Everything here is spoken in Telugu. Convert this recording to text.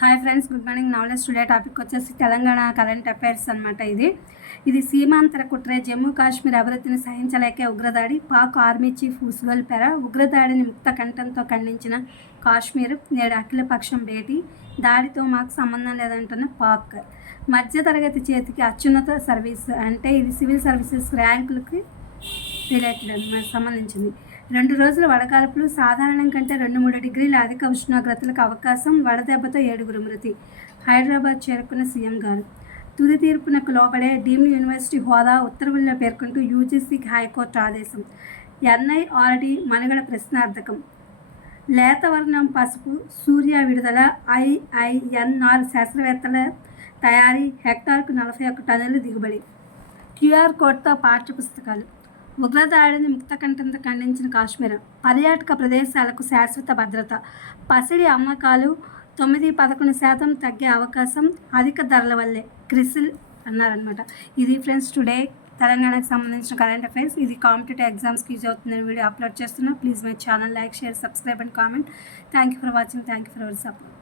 Hi friends, good morning. నవలెస్ టుడే టాపిక్ వచ్చేసి తెలంగాణ కరెంట్ అఫైర్స్ అనమాట. ఇది సీమాంతర కుట్ర. జమ్మూ కాశ్మీర్ అభివృద్ధిని సహించలేకే ఉగ్రదాడి. పాక్ ఆర్మీ చీఫ్ ఉజ్వల్ పెరా ఉగ్రదాడిని ముక్త కంఠంతో ఖండించిన కాశ్మీర్. నేడు అఖిలపక్షం భేటీ. దాడితో మాకు సంబంధం లేదంటున్న పాక్. మధ్యతరగతి చేతికి అత్యున్నత సర్వీస్ అంటే ఇది సివిల్ సర్వీసెస్ ర్యాంకులకి రిలేటెడ్ అన్నమాట, సంబంధించింది. 2 రోజుల వడగాల్పులు. సాధారణం కంటే 2-3 డిగ్రీల అధిక ఉష్ణోగ్రతలకు అవకాశం. వడదెబ్బతో 7 మృతి. హైదరాబాద్ చేరుకున్న సీఎం గారు. తుది తీర్పునకు లోబడే డీమ్డ్ యూనివర్సిటీ హోదా ఉత్తర్వుల్లో పేర్కొంటూ యూజీసీకి హైకోర్టు ఆదేశం. ఎన్ఐఆర్డీ మనుగడ ప్రశ్నార్థకం. లేతవర్ణం పసుపు సూర్య విడుదల. ఐఐఎన్ఆర్ శాస్త్రవేత్తల తయారీ. హెక్టార్కు 41 టన్నుల దిగుబడి. క్యూఆర్ కోడ్తో పాఠ్యపుస్తకాలు. ఉగ్రదాడిని ముక్తకంఠంతో ఖండించిన కాశ్మీర్. పర్యాటక ప్రదేశాలకు శాశ్వత భద్రత. పసిడి అమ్మకాలు 9-11% తగ్గే అవకాశం అధిక ధరల వల్లే క్రిసిల్ అన్నారనమాట. ఇది ఫ్రెండ్స్ టుడే తెలంగాణకు సంబంధించిన కరెంట్ అఫైర్స్. ఇది కాంపిటేటివ్ ఎగ్జామ్స్కి యూజ్ అవుతుందని వీడియో అప్లోడ్ చేస్తున్నా. Please my channel like, share, subscribe and comment. Thank you for watching. Thank you for our support.